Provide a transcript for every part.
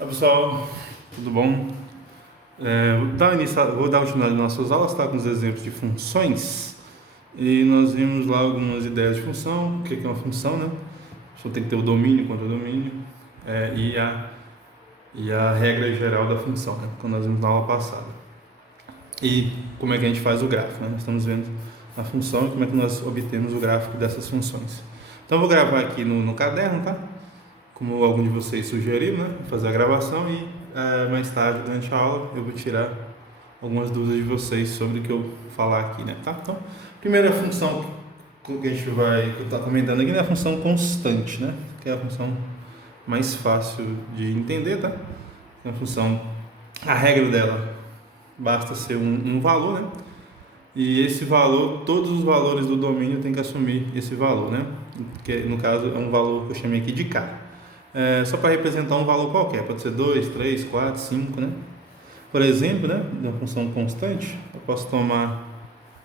Olá pessoal, tudo bom? Vou dar continuidade nas nossas aulas, tá? Com os exemplos de funções. E nós vimos lá algumas ideias de função, o que é uma função, né? Só tem que ter o domínio, contra o domínio, e a regra geral da função, né? Quando nós vimos na aula passada. E como é que a gente faz o gráfico, né? Nós estamos vendo a função e como é que nós obtemos o gráfico dessas funções. Então eu vou gravar aqui no caderno, tá? Como algum de vocês sugeriram, né? Vou fazer a gravação e mais tarde, durante a aula, eu vou tirar algumas dúvidas de vocês sobre o que eu falar aqui, né? Tá? Então, primeira função que a gente vai estar comentando aqui é a função constante, né? Que é a função mais fácil de entender, tá? É uma função, a regra dela basta ser um valor, né? E esse valor, todos os valores do domínio tem que assumir esse valor, né? Que no caso é um valor que eu chamei aqui de K. Só para representar um valor qualquer, pode ser 2, 3, 4, 5, né? Por exemplo, né, de uma função constante, eu posso tomar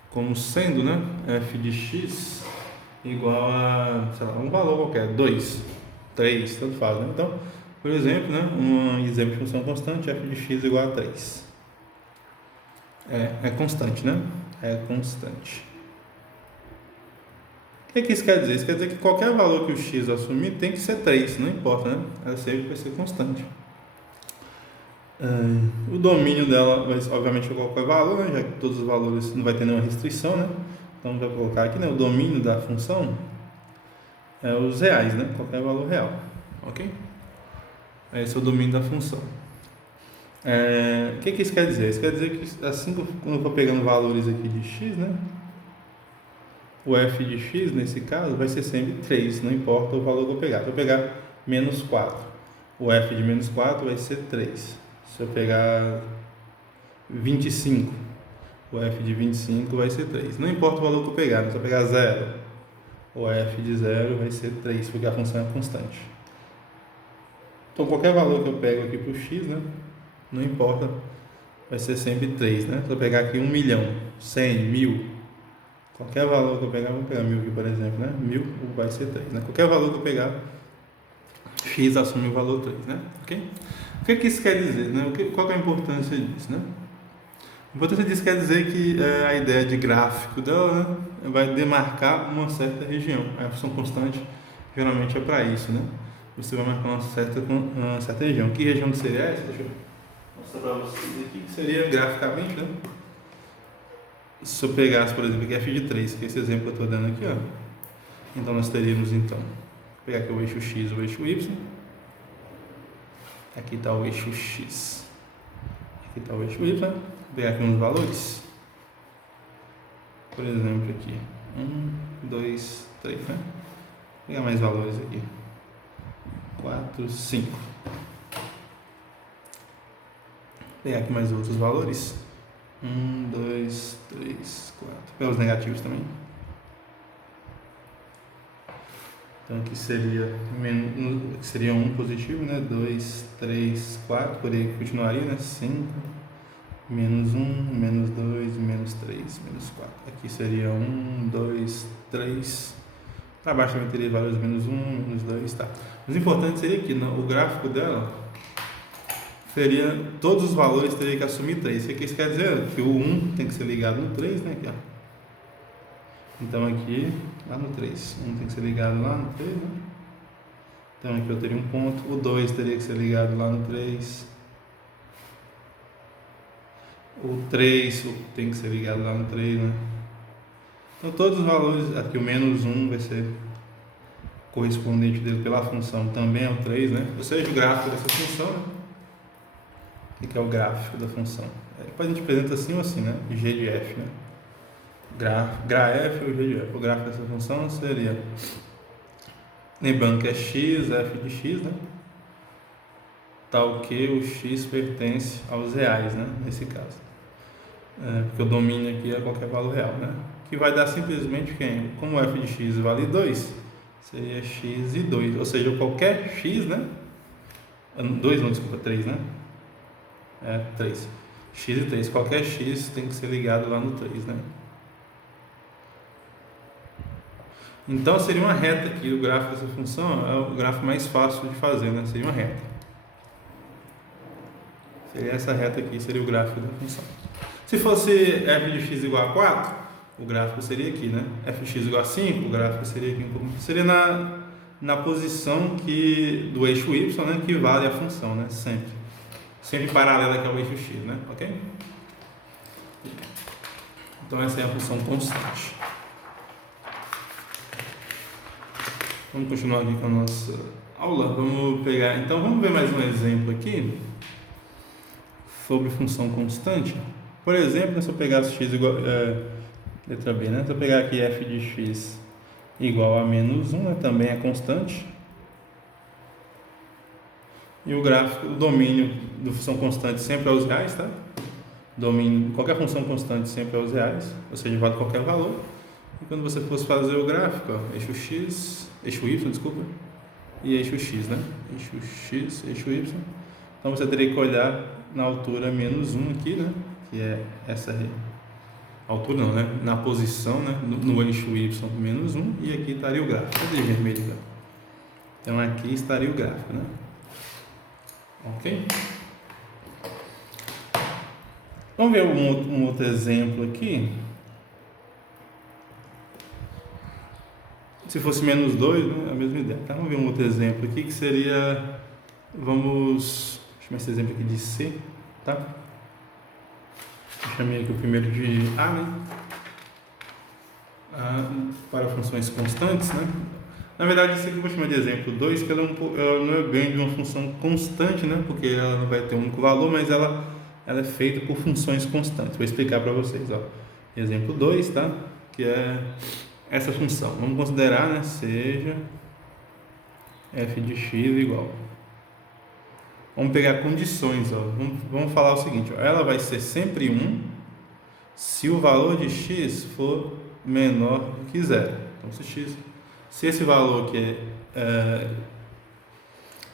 como sendo, né, f de x igual a, sei lá, um valor qualquer, 2, 3, tanto faz, né? Então, por exemplo, né, um exemplo de função constante, f de x igual a 3. É constante, né? É constante. O que isso quer dizer? Isso quer dizer que qualquer valor que o x assumir tem que ser 3, não importa, né? Ela sempre vai ser constante. O domínio dela, obviamente, eu coloco valor, né? Já que todos os valores não vai ter nenhuma restrição, né? Então, vou colocar aqui, né? O domínio da função é os reais, né? Qualquer valor real, ok? Esse é o domínio da função. O que isso quer dizer? Isso quer dizer que assim que eu for pegando valores aqui de x, né? O f de x, nesse caso, vai ser sempre 3, não importa o valor que eu pegar. Se eu pegar menos 4, o f de menos 4 vai ser 3. Se eu pegar 25, o f de 25 vai ser 3. Não importa o valor que eu pegar, se eu pegar 0, o f de 0 vai ser 3, porque a função é constante. Então, qualquer valor que eu pego aqui para o x, né, não importa, vai ser sempre 3. Né? Se eu pegar aqui 1 milhão, 100, 1000, qualquer valor que eu pegar, vou pegar 1000 aqui, por exemplo, né? 1000 vai ser 3. Né? Qualquer valor que eu pegar, x assume o valor 3. Né? Okay? O que isso quer dizer? Né? Qual é a importância disso? Né? A importância disso quer dizer que a ideia de gráfico dela, né, vai demarcar uma certa região. A função constante geralmente é para isso. Né? Você vai marcar uma certa região. Que região que seria essa? Deixa eu mostrar para vocês aqui, que seria graficamente, né? Se eu pegasse, por exemplo, aqui f de 3, que é esse exemplo que eu estou dando aqui, ó. Então nós teríamos, então, vou pegar aqui o eixo x e o eixo y. Aqui está o eixo x. Aqui está o eixo y. Vou pegar aqui uns valores. Por exemplo, aqui 1, 2, 3, né? Vou pegar mais valores aqui. 4, 5. Vou pegar aqui mais outros valores. 1, 2, 3, 4. Vou pegar os negativos também. Então aqui seria 1 positivo, né? 2, 3, 4. Por aí continuaria, né? 5, menos 1, menos 2, menos 3, menos 4. Aqui seria 1, 2, 3. Para baixo também teria valores menos 1, menos 2, tá? Mas o importante seria aqui, né? O gráfico dela seria, todos os valores teriam que assumir 3. O que isso quer dizer? Que o 1 tem que ser ligado no 3, né? Aqui, ó. Então aqui, lá no 3, 1 tem que ser ligado lá no 3, né? Então aqui eu teria um ponto, o 2 teria que ser ligado lá no 3. O 3 tem que ser ligado lá no 3, né? Então todos os valores, aqui o menos 1 vai ser correspondente dele pela função, também é o 3, né? Ou seja, o gráfico dessa função, né? O que é o gráfico da função? Depois a gente apresenta assim ou assim, né? G de f, né? Graf ou G de f. O gráfico dessa função seria, lembrando que é x, f de x, né? Tal que o x pertence aos reais, né? Nesse caso. Porque o domínio aqui é qualquer valor real, né? Que vai dar simplesmente quem? Como f de x vale 2, seria x e 2. Ou seja, qualquer x, né? 2 não, desculpa, 3, né? 3. X e 3. Qualquer x tem que ser ligado lá no 3, né? Então seria uma reta aqui, o gráfico dessa função é o gráfico mais fácil de fazer, né? Seria uma reta. Seria essa reta aqui, seria o gráfico da função. Se fosse f de x igual a 4, o gráfico seria aqui, né? f de x igual a 5, o gráfico seria aqui. Seria na posição do eixo y, né? Que vale a função, né? Sempre paralela aqui ao eixo x, né? Ok? Então essa é a função constante. Vamos continuar aqui com a nossa aula. Vamos ver mais um exemplo aqui sobre função constante. Por exemplo, se eu pegasse x igual letra B, né? Se eu pegar aqui f de x igual a menos 1, né? Também é constante. E o gráfico, o domínio da função constante sempre é os reais, tá? Qualquer função constante sempre é os reais, ou seja, vale qualquer valor. E quando você fosse fazer o gráfico, ó, eixo y, desculpa, e eixo x, né? Eixo x, eixo y. Então você teria que olhar na altura menos 1 aqui, né? Que é essa altura, não, né? Na posição, né? No eixo y menos 1, e aqui estaria o gráfico. Cadê vermelho, cara? Então aqui estaria o gráfico, né? Ok? Vamos ver um outro exemplo aqui. Se fosse menos 2, né, a mesma ideia. Tá? Vamos ver um outro exemplo aqui que seria. Vamos chamar esse exemplo aqui de C, tá? Eu chamei aqui o primeiro de A, né? A para funções constantes, né? Na verdade, esse aqui eu vou chamar de exemplo 2, que ela não é bem de uma função constante, né? Porque ela não vai ter um único valor, mas ela é feita por funções constantes. Vou explicar para vocês, ó. Exemplo 2, tá? Que é essa função. Vamos considerar, né? Seja f de x igual. Vamos pegar condições, ó. Vamos falar o seguinte, ó. Ela vai ser sempre 1 se o valor de x for menor do que 0. Então, se esse valor aqui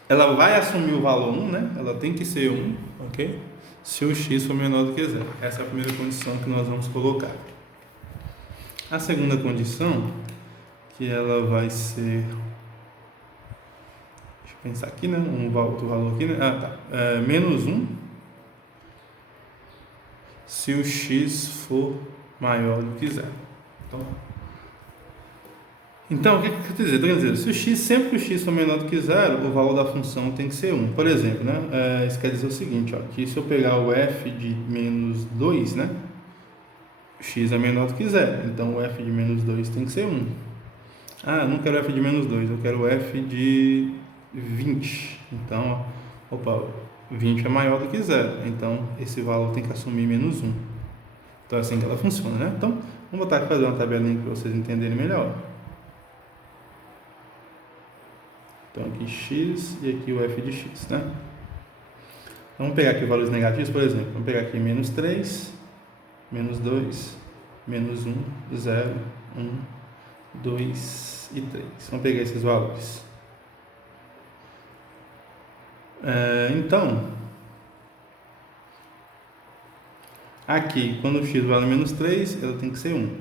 ela vai assumir o valor 1, né? Ela tem que ser 1, ok? Se o x for menor do que 0. Essa é a primeira condição que nós vamos colocar. A segunda condição, que ela vai ser... Deixa eu pensar aqui, né? Outro valor aqui, né? Menos 1 se o x for maior do que 0. Então, o que quer dizer? Estou querendo dizer, sempre que o x for menor do que 0, o valor da função tem que ser 1. Por exemplo, né? Isso quer dizer o seguinte, ó, que se eu pegar o f de menos 2, né? X é menor do que 0, então o f de menos 2 tem que ser 1. Eu não quero f de menos 2, eu quero f de 20. Então, 20 é maior do que 0, então esse valor tem que assumir menos 1. Então é assim que ela funciona, né? Então, vamos botar aqui fazer uma tabelinha para vocês entenderem melhor. Então aqui x e aqui o f de x, né? Vamos pegar aqui valores negativos, por exemplo. Vamos pegar aqui menos 3, menos 2, menos 1, 0, 1, 2 e 3. Vamos pegar esses valores. Então, aqui, quando o x vale menos 3, ela tem que ser 1.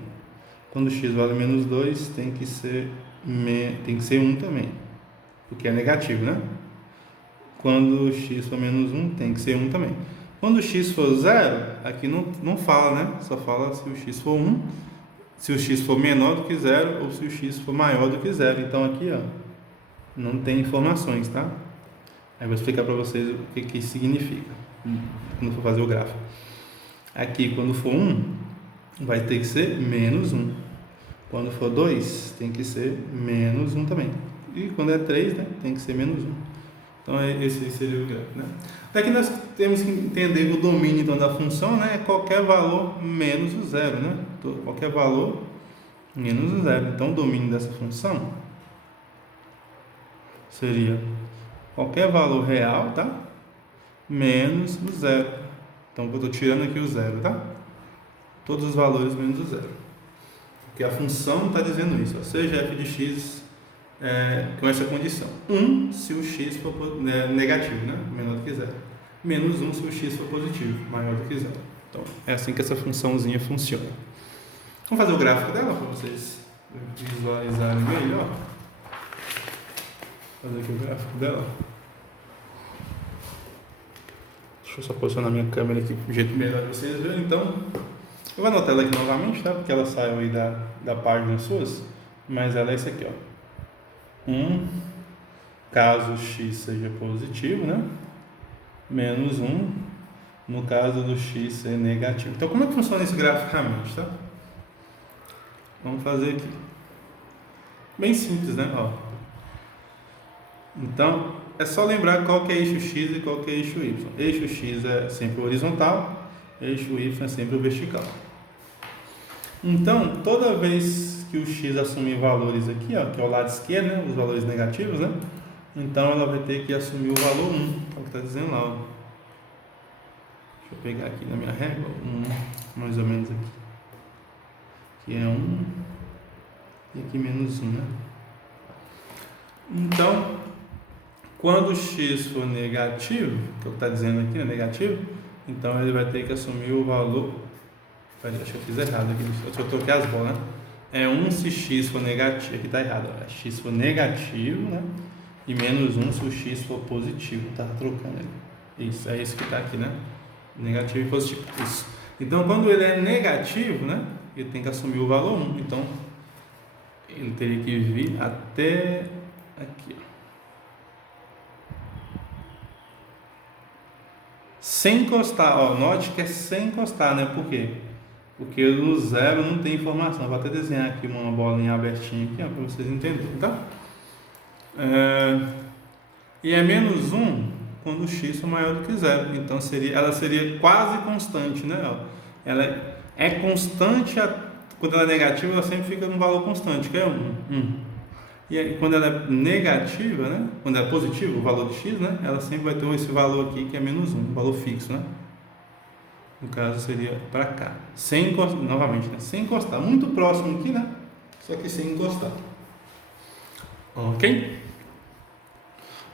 Quando o x vale menos 2, tem que ser 1 também, porque é negativo, né? Quando o x for menos 1, tem que ser 1 também. Quando o x for 0, aqui não fala, né? Só fala se o x for 1, se o x for menor do que 0 ou se o x for maior do que 0. Então aqui, ó, não tem informações, tá? Aí eu vou explicar para vocês o que isso significa quando for fazer o gráfico. Aqui, quando for 1, vai ter que ser menos 1. Quando for 2, tem que ser menos 1 também. E quando é 3, né, tem que ser menos 1. Então, esse seria o gráfico, né? Daqui nós temos que entender o domínio então, da função, né? É qualquer valor menos o 0, né? Qualquer valor menos o 0. Então, o domínio dessa função seria qualquer valor real, tá? Menos o 0. Então, eu estou tirando aqui o 0, tá? Todos os valores menos o 0. Porque a função está dizendo isso, ó, seja f de x com essa condição. 1 se o x for negativo, né? Menor do que 0. Menos 1 se o x for positivo, maior do que 0. Então, é assim que essa funçãozinha funciona. Vamos fazer o gráfico dela para vocês visualizarem melhor. Vou fazer aqui o gráfico dela. Deixa Deixa eu só posicionar minha câmera aqui do jeito melhor de vocês verem. Então, eu vou anotar ela aqui novamente, tá? Porque ela saiu aí da página suas, mas ela é essa aqui, ó. Caso x seja positivo, né? Menos 1, no caso do x ser negativo. Então, como é que funciona isso graficamente, tá? Vamos fazer aqui. Bem simples, né? Ó. Então, é só lembrar qual que é eixo x e qual que é eixo y. Eixo x é sempre o horizontal, eixo y é sempre o vertical. Então, toda vez que o x assumir valores aqui, ó, que é o lado esquerdo, né? Os valores negativos, né? Então, ela vai ter que assumir o valor 1, é o que está dizendo lá, ó. Deixa eu pegar aqui na minha régua, mais ou menos aqui. Aqui é 1 e aqui menos 1, né? Então, quando o x for negativo, que eu está dizendo aqui, é negativo, então ele vai ter que assumir o valor. Peraí, acho que eu fiz errado aqui, eu troquei as bolas, né? É 1 se x for negativo, aqui está errado, ó. X for negativo, né? E menos 1 se o x for positivo, tá trocando ele. Isso, é isso que está aqui, né? Negativo e positivo, isso. Então, quando ele é negativo, né? Ele tem que assumir o valor 1, então ele teria que vir até aqui, ó. Sem encostar, ó, note que é sem encostar, né? Por quê? Porque no zero não tem informação. Eu vou até desenhar aqui uma bolinha abertinha aqui, para vocês entenderem, tá? E é menos 1 quando o x for maior do que zero. Então ela seria quase constante, né? Ó, ela é constante, quando ela é negativa, ela sempre fica num valor constante, que é 1. E aí, quando ela é negativa, né? Quando ela é positiva, o valor de x, né? Ela sempre vai ter esse valor aqui que é menos 1, um valor fixo, né? No caso seria para cá, sem encostar, novamente, né? Sem encostar, muito próximo aqui, né? Só que sem encostar. Ok?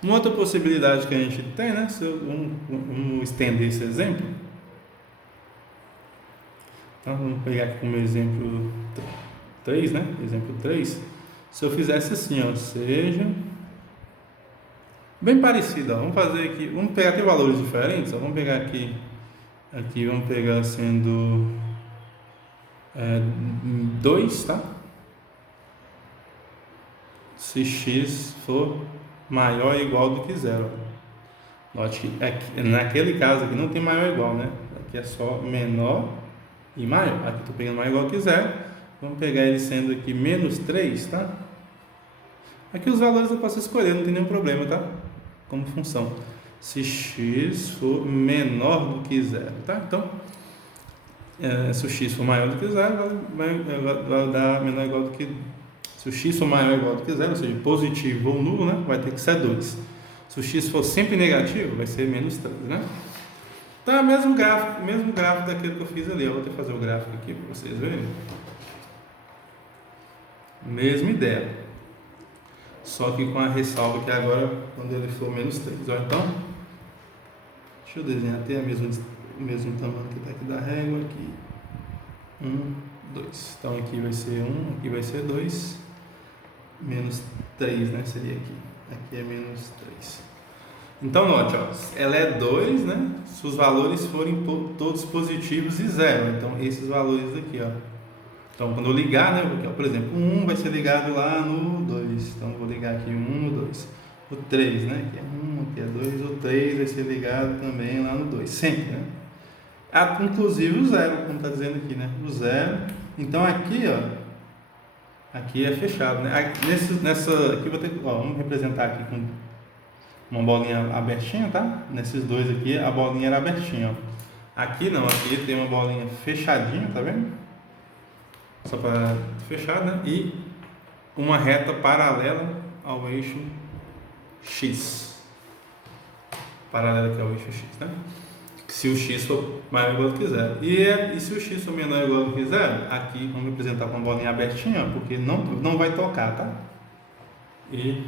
Uma outra possibilidade que a gente tem, né? Vamos estender esse exemplo. Então, vamos pegar aqui como exemplo 3, né? Exemplo 3. Se eu fizesse assim, ó, seja bem parecido, ó. Vamos fazer aqui, vamos pegar aqui valores diferentes, ó. Vamos pegar aqui vamos pegar sendo 2, tá? Se x for maior ou igual do que zero. Note que aqui, naquele caso aqui não tem maior ou igual, né? Aqui é só menor e maior. Aqui estou pegando maior ou igual que zero. Vamos pegar ele sendo aqui menos 3, tá? Aqui os valores eu posso escolher, não tem nenhum problema, tá? Como função. Se x for menor do que zero, tá? Então, se o x for maior do que zero, vai dar menor ou igual do que... Se o x for maior ou igual do que zero, ou seja, positivo ou nulo, né? Vai ter que ser 2. Se o x for sempre negativo, vai ser menos 3, né? Então, é o mesmo gráfico daquilo que eu fiz ali. Eu vou ter que fazer o gráfico aqui para vocês verem. Mesma ideia. Só que com a ressalva que agora, quando ele for menos 3. Ó, então, deixa eu desenhar até o mesmo tamanho que está aqui da régua. Aqui, 1, 2. Então, aqui vai ser 1, aqui vai ser 2. Menos 3, né? Seria aqui. Aqui é menos 3. Então, note, ó, ela é 2, né? Se os valores forem todos positivos e 0. Então, esses valores aqui, ó. Então, quando eu ligar, né? Porque, por exemplo, o 1 vai ser ligado lá no 2. Então, eu vou ligar aqui o 1 no 2. O 3, né? Aqui é 1, aqui é 2. O 3 vai ser ligado também lá no 2. Sempre, né? Inclusive o 0, como está dizendo aqui, né? O 0. Então, aqui, ó. Aqui é fechado, né? Aqui eu vou ter, ó, vamos representar aqui com uma bolinha abertinha, tá? Nesses dois aqui, a bolinha era abertinha, ó. Aqui não, aqui tem uma bolinha fechadinha, tá vendo? Só para fechar, né? E uma reta paralela ao eixo X. Paralela aqui ao eixo X, né? Se o X for maior ou igual do que zero. E se o X for menor ou igual do que zero, aqui vamos representar com uma bolinha abertinha, porque não vai tocar, tá? E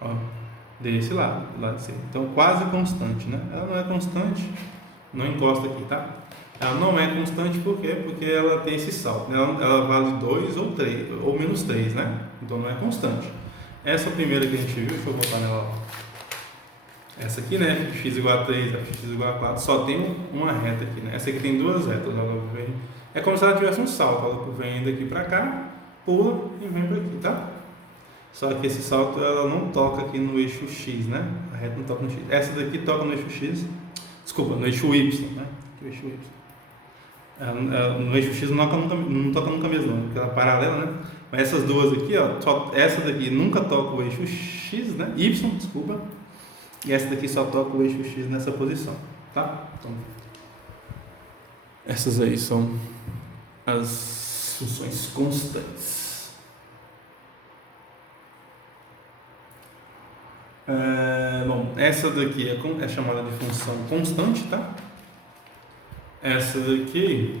ó, desse lado de cima. Então, quase constante, né? Ela não é constante, não encosta aqui, tá? Ela não é constante por quê? Porque ela tem esse salto, né? Ela vale 2 ou 3, ou menos 3, né? Então, não é constante. Essa primeira que a gente viu, deixa eu botar nela lá. Essa aqui, né, f de x igual a 3, f de x igual a 4, só tem uma reta aqui, né? Essa aqui tem duas retas, ela vem... É como se ela tivesse um salto, ela vem daqui para cá, pula e vem para aqui, tá? Só que esse salto, ela não toca aqui no eixo x, né? A reta não toca no x. Essa daqui toca no eixo x, desculpa, no eixo y, né? Aqui o eixo y. No eixo x não toca nunca mesmo, não, porque ela é paralela, né? Mas essas duas aqui, ó, essa daqui nunca toca o eixo x, né? Y, desculpa. E essa daqui só toca o eixo x nessa posição, tá? Então, essas aí são as funções constantes. Bom, essa daqui é chamada de função constante, tá? Essa daqui,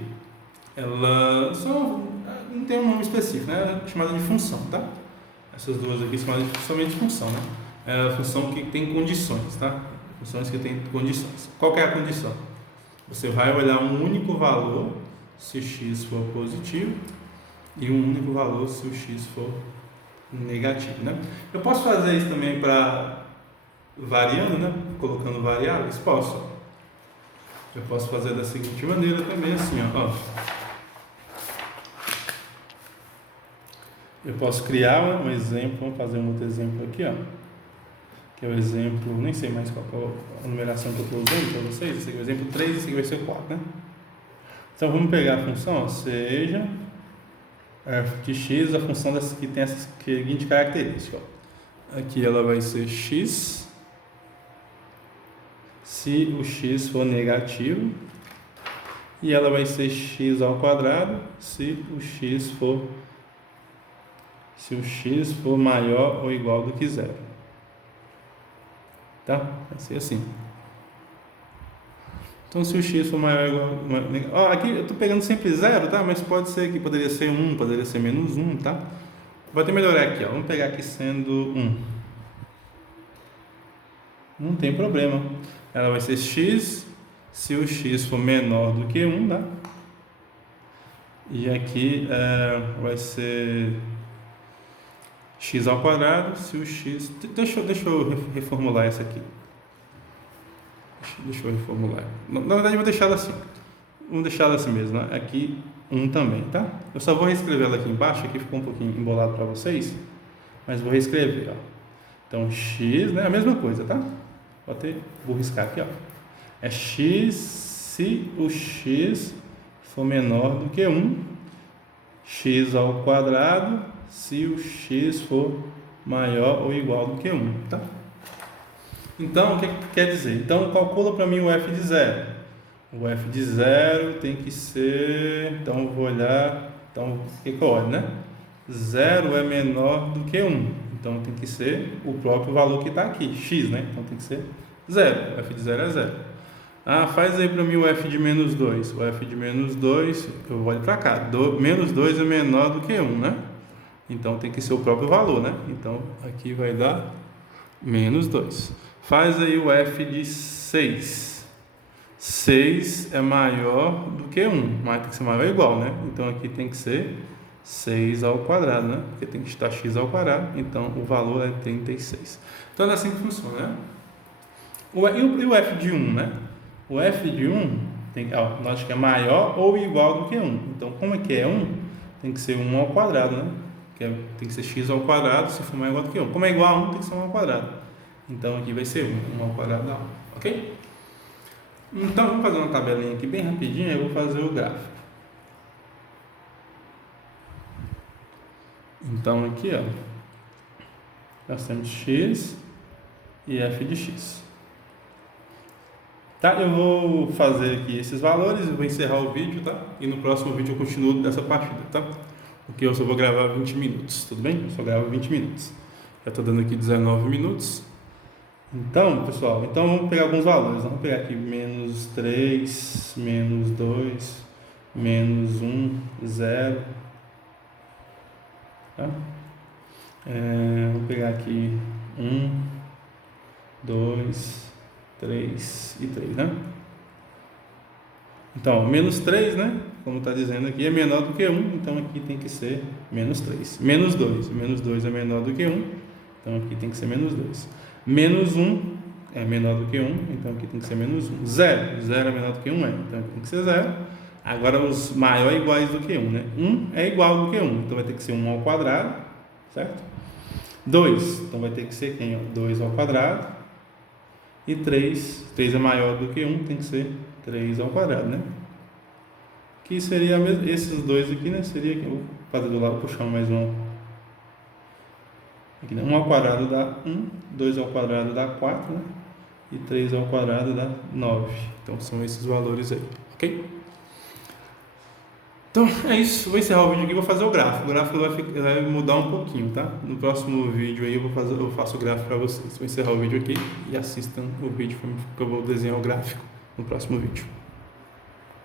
ela só não tem um nome específico, né? É chamada de função, tá? Essas duas aqui são somente de função, né? É a função que tem condições, tá? Funções que tem condições. Qual que é a condição? Você vai olhar um único valor se o x for positivo e um único valor se o x for negativo, né? Eu posso fazer isso também para variando, né? Colocando variáveis? Posso. Eu posso fazer da seguinte maneira também, assim, ó. Eu posso criar um exemplo, vamos fazer um outro exemplo aqui, ó. Que é o exemplo, nem sei mais qual é a numeração que eu estou usando para vocês. Esse aqui é o exemplo 3, esse aqui vai ser 4, né? Então vamos pegar a função, ó, seja f de x, a função que tem essa seguinte característica, ó. Aqui ela vai ser x se o x for negativo, e ela vai ser x ao quadrado se o x for maior ou igual do que zero, tá? Vai ser assim. Então, se o x for maior ou igual... aqui eu estou pegando sempre zero, tá? Mas pode ser que poderia ser 1, poderia ser menos 1, tá? Vou até melhorar aqui, ó. Vamos pegar aqui sendo 1. Não tem problema. Ela vai ser x se o x for menor do que 1, tá? E aqui vai ser x ao quadrado se o x... Deixa eu reformular essa aqui. Deixa eu reformular. Na verdade, eu vou deixar ela assim. Vamos deixar ela assim mesmo, né? Aqui 1 também, tá? Eu só vou reescrever ela aqui embaixo. Aqui ficou um pouquinho embolado para vocês, mas vou reescrever, ó. Então, x, né? A mesma coisa, tá? Vou riscar aqui, ó. É x se o x for menor do que 1, x ao quadrado se o x for maior ou igual do que 1, tá? Então, o que quer dizer? Então, calcula para mim o f de 0. O f de 0 tem que ser... Então, eu vou olhar... Então, o que eu olho, né? 0 é menor do que 1. Então, tem que ser o próprio valor que está aqui, x, né? Então, tem que ser 0. O f de 0 é 0. Faz aí para mim o f de menos 2. O f de menos 2, eu olho para cá. Menos 2 é menor do que 1, né? Então, tem que ser o próprio valor, né? Então, aqui vai dar menos 2. Faz aí o f de 6. 6 é maior do que 1, mas tem que ser maior ou igual, né? Então, aqui tem que ser 6 ao quadrado, né? Porque tem que estar x ao quadrado, então o valor é 36. Então, é assim que funciona, né? E o f de 1, né? O f de 1, nós que é maior ou igual do que 1. Então, como é que é 1? Tem que ser 1 ao quadrado, né? Tem que ser x ao quadrado se for maior ou igual do que 1. Como é igual a 1, tem que ser 1 ao quadrado. Então, aqui vai ser 1 ao quadrado da 1, ok? Então, vamos fazer uma tabelinha aqui bem rapidinho, eu vou fazer o gráfico. Então, aqui, ó, nós temos x e f de x. Tá? Eu vou fazer aqui esses valores, eu vou encerrar o vídeo, tá? E no próximo vídeo eu continuo dessa partida, tá? Porque eu só vou gravar 20 minutos, tudo bem? Eu só gravo 20 minutos. Já estou dando aqui 19 minutos. Então, pessoal, vamos pegar alguns valores. Vamos pegar aqui menos 3, menos 2, menos 1, 0. Tá? Vou pegar aqui 1, 2, 3 e 3, né? Então, menos 3, né? Como está dizendo aqui, é menor do que 1, então aqui tem que ser menos 3. Menos 2 é menor do que 1, então aqui tem que ser menos 2. Menos 1 é menor do que 1, então aqui tem que ser menos 1. 0, 0 é menor do que 1, então aqui tem que ser 0. Agora os maiores é iguais do que 1, né? 1 é igual do que 1, então vai ter que ser 1 ao quadrado, certo? 2, então vai ter que ser quem? 2 ao quadrado. E 3 é maior do que 1, tem que ser 3 ao quadrado, né? Que seria mesmo, esses dois aqui, né? Seria aqui, vou fazer do lado, puxar mais um. Aqui, né? 1 ao quadrado dá 1, 2 ao quadrado dá 4, né? E 3 ao quadrado dá 9. Então são esses valores aí, ok? Então é isso, vou encerrar o vídeo aqui e vou fazer o gráfico. O gráfico vai mudar um pouquinho, tá? No próximo vídeo aí eu faço o gráfico para vocês. Vou encerrar o vídeo aqui e assistam o vídeo que eu vou desenhar o gráfico no próximo vídeo.